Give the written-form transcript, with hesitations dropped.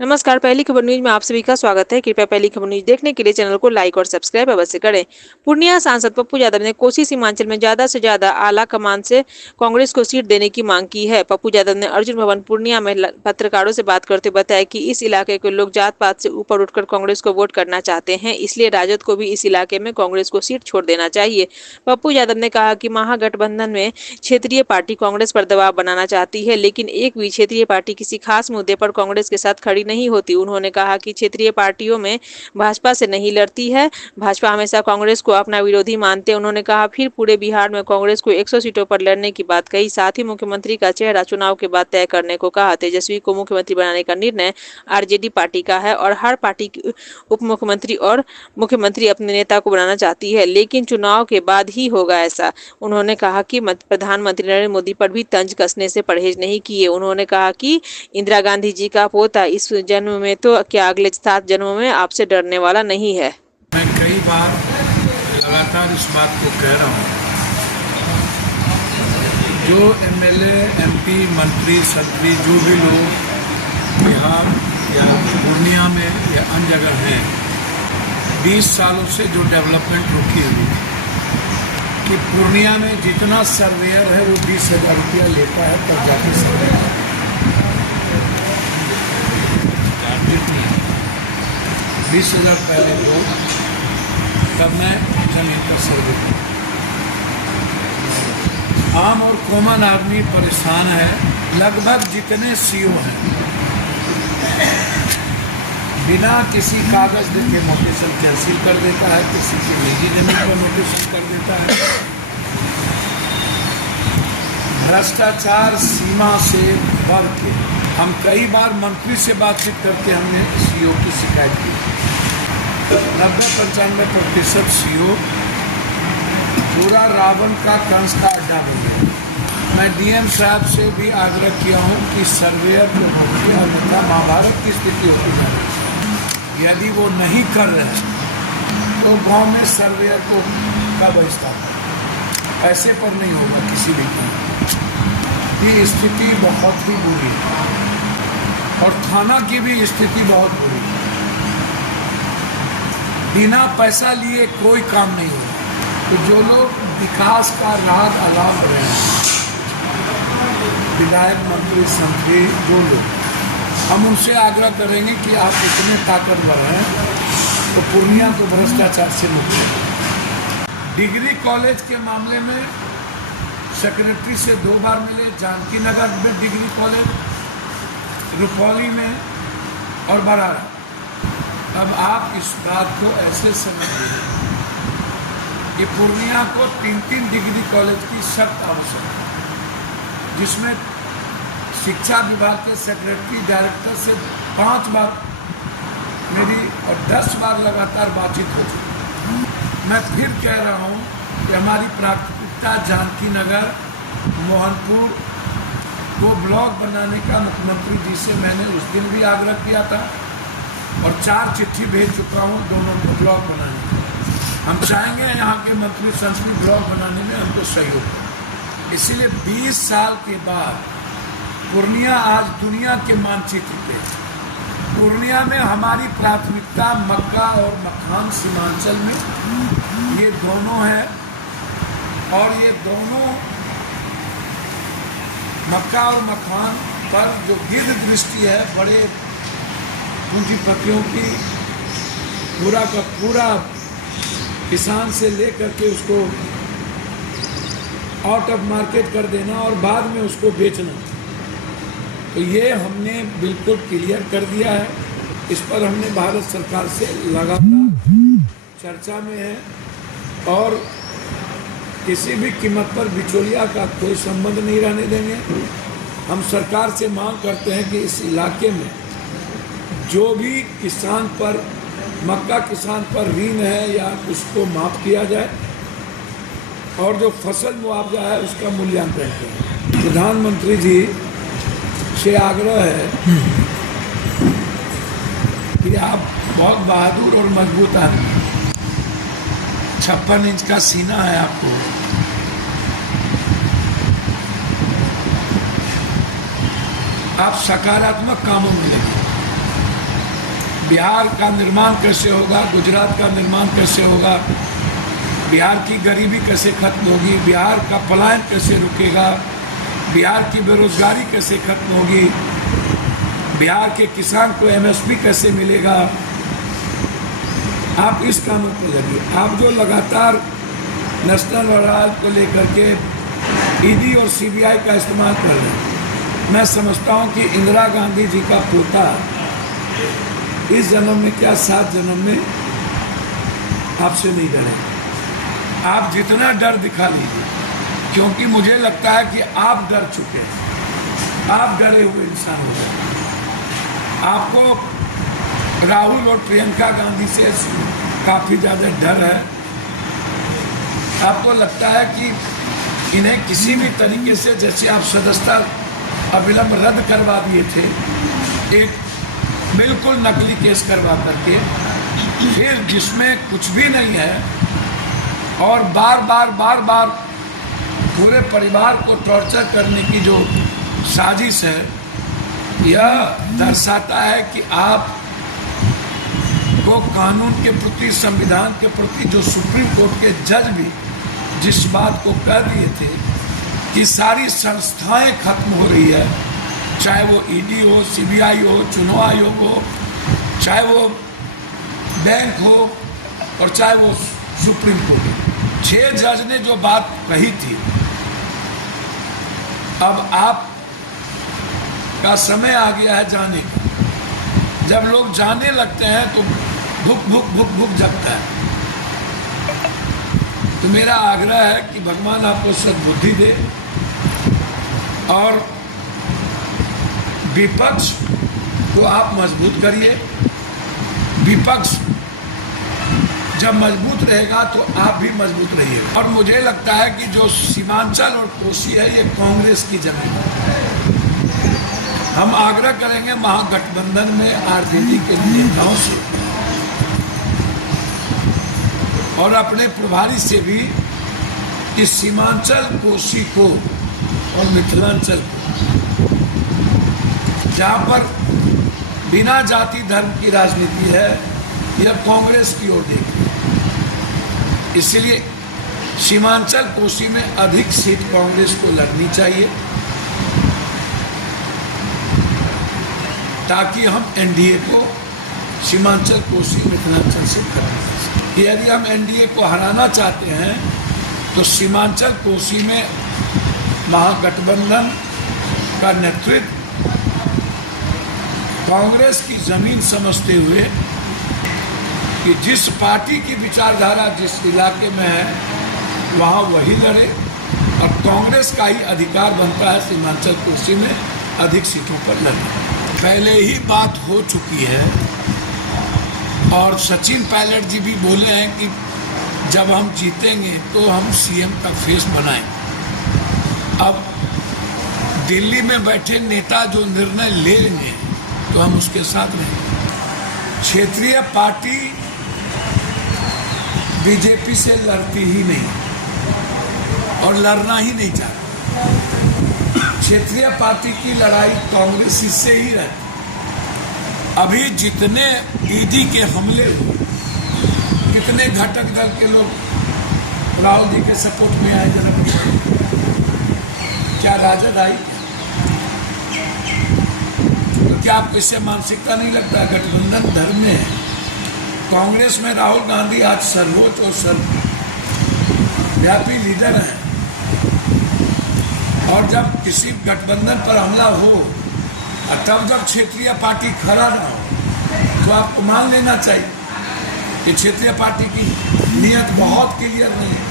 नमस्कार। पहली खबर न्यूज में आप सभी का स्वागत है। कृपया पहली खबर न्यूज देखने के लिए चैनल को लाइक और सब्सक्राइब अवश्य करें। पूर्णिया सांसद पप्पू यादव ने कोसी सीमांचल में ज्यादा से ज्यादा आला कमान से कांग्रेस को सीट देने की मांग की है। पप्पू यादव ने अर्जुन भवन पूर्णिया में पत्रकारों से बात करते बताया कि इस इलाके के लोग जात पात से ऊपर उठकर कांग्रेस को वोट करना चाहते हैं, इसलिए राजद को भी इस इलाके में कांग्रेस को सीट छोड़ देना चाहिए। पप्पू यादव ने कहा कि महागठबंधन में क्षेत्रीय पार्टी कांग्रेस पर दबाव बनाना चाहती है, लेकिन एक भी क्षेत्रीय पार्टी किसी खास मुद्दे पर कांग्रेस के साथ खड़ी नहीं होती। उन्होंने कहा कि क्षेत्रीय पार्टियों में भाजपा से नहीं लड़ती है, भाजपा हमेशा कांग्रेस को अपना विरोधी मानते हैं। उन्होंने कहा फिर पूरे बिहार में कांग्रेस को 100 सीटों पर लड़ने की बात कही। साथ ही मुख्यमंत्री का चेहरा चुनाव के बाद तय करने को कहा। तेजस्वी को मुख्यमंत्री बनाने का निर्णय आरजेडी पार्टी का है और हर पार्टी की उप मुख्यमंत्री और मुख्यमंत्री अपने नेता को बनाना चाहती है, लेकिन चुनाव के बाद ही होगा ऐसा। उन्होंने कहा कि प्रधानमंत्री नरेंद्र मोदी पर भी तंज कसने से परहेज नहीं किए। उन्होंने कहा कि इंदिरा गांधी जी का पोता इस जन्म में तो क्या अगले 7 जन्मों में आपसे डरने वाला नहीं है। मैं कई बार लगातार इस बात को कह रहा हूँ, जो एमएलए, एमपी, मंत्री, संतरी जो भी लोग बिहार या पूर्णिया में या अन्य जगह हैं, 20 सालों से जो डेवलपमेंट रुकी हुई है कि पूर्णिया में जितना सर्वेयर है वो 20,000 रुपया लेता है तब जाके सर्वे 20,000 पहले दो, तब मैं जमीन पर सर्वे करूँ। आम और कॉमन आदमी परेशान है। लगभग जितने सीओ हैं बिना किसी कागज देखे नोटिस कैंसिल कर देता है, किसी की निजी जमीन पर नोटिस कर देता है। भ्रष्टाचार सीमा से बढ़ के हम कई बार मंत्री से बातचीत करके हमने सीओ की शिकायत की। 90-95% सीओ पूरा रावण का कंस का अड्डा बन गया। मैं डीएम साहब से भी आग्रह किया हूं कि सर्वेयर जो नौकरी अन्यथा महाभारत की स्थिति होती है, यदि वो नहीं कर रहे हैं तो गांव में सर्वेयर को का बहिष्कार ऐसे पर नहीं होगा किसी भी काम। ये स्थिति बहुत ही बुरी है और थाना की भी स्थिति बहुत बुरी है। बिना पैसा लिए कोई काम नहीं होगा। तो जो लोग विकास का राग अलाप रहे हैं, विधायक, मंत्री, संतरी, जो लोग, हम उनसे आग्रह करेंगे कि आप इतने ताकतवर हैं तो पूर्णिया को भ्रष्टाचार से मुक्त करें। डिग्री कॉलेज के मामले में सेक्रेटरी से 2 बार मिले, जानकी नगर में डिग्री कॉलेज, रुपौली में और बरारा। अब आप इस बात को ऐसे समझिए कि पूर्णिया को 3-3 डिग्री कॉलेज की सख्त आवश्यकता है, जिसमें शिक्षा विभाग के सेक्रेटरी डायरेक्टर से 5 बार मेरी और 10 बार लगातार बातचीत हो चुकी। मैं फिर कह रहा हूँ कि हमारी प्राथमिकता जानकी नगर, मोहनपुर को ब्लॉक बनाने का मुख्यमंत्री जी से मैंने उस दिन भी आग्रह किया था और 4 चिट्ठी भेज चुका हूँ दोनों को ब्लॉक बनाने का। हम चाहेंगे यहाँ के मंत्री संसदीय ब्लॉक बनाने में हमको सहयोग करें। इसीलिए 20 साल के बाद पूर्णिया आज दुनिया के मानचित्र पे, पूर्णिया में हमारी प्राथमिकता मक्का और मखान सीमांचल में ये दोनों है। और ये दोनों मक्का और मखान पर जो गिद्ध दृष्टि है बड़े पूंजीपतियों की, पूरा का पूरा किसान से लेकर के उसको आउट ऑफ मार्केट कर देना और बाद में उसको बेचना, तो ये हमने बिल्कुल क्लियर कर दिया है। इस पर हमने भारत सरकार से लगातार चर्चा में है और किसी भी कीमत पर बिचौलिया का कोई संबंध नहीं रहने देंगे। हम सरकार से मांग करते हैं कि इस इलाके में जो भी किसान पर, मक्का किसान पर ऋण है या उसको माफ़ किया जाए और जो फसल मुआवजा है उसका मूल्यांकन करें। प्रधानमंत्री जी से आग्रह है कि आप बहुत बहादुर और मजबूत आदमी, 56 इंच का सीना है आपको, आप सकारात्मक कामों में लगे। बिहार का निर्माण कैसे होगा, गुजरात का निर्माण कैसे होगा, बिहार की गरीबी कैसे खत्म होगी, बिहार का पलायन कैसे रुकेगा, बिहार की बेरोजगारी कैसे खत्म होगी, बिहार के किसान को एमएसपी कैसे मिलेगा। आप इस कानून पे लगिए। आप जो लगातार नेशनल अदालत को लेकर के ईडी और सीबीआई का इस्तेमाल कर रहे हैं, मैं समझता हूं कि इंदिरा गांधी जी का पोता इस जन्म में क्या 7 जन्म में आपसे नहीं डरे। आप जितना डर दिखा लीजिए, क्योंकि मुझे लगता है कि आप डर चुके हैं, आप डरे हुए इंसान हो गए। आपको राहुल और प्रियंका गांधी से काफ़ी ज़्यादा डर है। आपको लगता है कि इन्हें किसी भी तरीके से, जैसे आप सदस्यता अविलंब रद्द करवा दिए थे, एक बिल्कुल नकली केस करवा करके, फिर जिसमें कुछ भी नहीं है, और बार बार पूरे परिवार को टॉर्चर करने की जो साजिश है, यह दर्शाता है कि आप को कानून के प्रति, संविधान के प्रति, जो सुप्रीम कोर्ट के जज भी जिस बात को कह दिए थे कि सारी संस्थाएं खत्म हो रही है, चाहे वो ईडी हो, सीबीआई हो, चुनाव आयोग हो, चाहे वो बैंक हो, और चाहे वो सुप्रीम कोर्ट हो, 6 जज ने जो बात कही थी, अब आप का समय आ गया है जाने का। जब लोग जाने लगते हैं तो भुक जगता है। तो मेरा आग्रह है कि भगवान आपको सद्बुद्धि दे, और विपक्ष को आप मजबूत करिए। विपक्ष जब मजबूत रहेगा तो आप भी मजबूत रहिए। और मुझे लगता है कि जो सीमांचल और कोसी है, ये कांग्रेस की जमीन है। हम आग्रह करेंगे महागठबंधन में आरजेडी के नेताओं से और अपने प्रभारी से भी कि सीमांचल कोसी को और मिथिलांचल को, जहाँ पर बिना जाति धर्म की राजनीति है, यह कांग्रेस की ओर देखी। इसलिए सीमांचल कोसी में अधिक सीट कांग्रेस को लड़नी चाहिए, ताकि हम एनडीए को सीमांचल कोसी मिथिलांचल से हटा सकें। यदि हम एनडीए को हराना चाहते हैं तो सीमांचल कोसी में महागठबंधन का नेतृत्व कांग्रेस की जमीन समझते हुए कि जिस पार्टी की विचारधारा जिस इलाके में है वहाँ वही लड़े, और कांग्रेस का ही अधिकार बनता है सीमांचल कोसी में अधिक सीटों पर लड़ने। पहले ही बात हो चुकी है, और सचिन पायलट जी भी बोले हैं कि जब हम जीतेंगे तो हम सीएम का फेस बनाएंगे। अब दिल्ली में बैठे नेता जो निर्णय ले लेंगे तो हम उसके साथ रहेंगे। क्षेत्रीय पार्टी बीजेपी से लड़ती ही नहीं और लड़ना ही नहीं चाहती। क्षेत्रीय पार्टी की लड़ाई कांग्रेस से ही रहती। अभी जितने ईडी के हमले हुए, कितने घटक दल के लोग राहुल जी के सपोर्ट में आए, जरा क्या राजद आई? तो क्या आपको इससे मानसिकता नहीं लगता? गठबंधन धर्म में है। कांग्रेस में राहुल गांधी आज सर्वोच्च और सर्वव्यापी लीडर हैं, और जब किसी गठबंधन पर हमला हो और तब जब क्षेत्रीय पार्टी खड़ा ना हो, तो आपको मान लेना चाहिए कि क्षेत्रीय पार्टी की नीयत बहुत क्लियर नहीं है।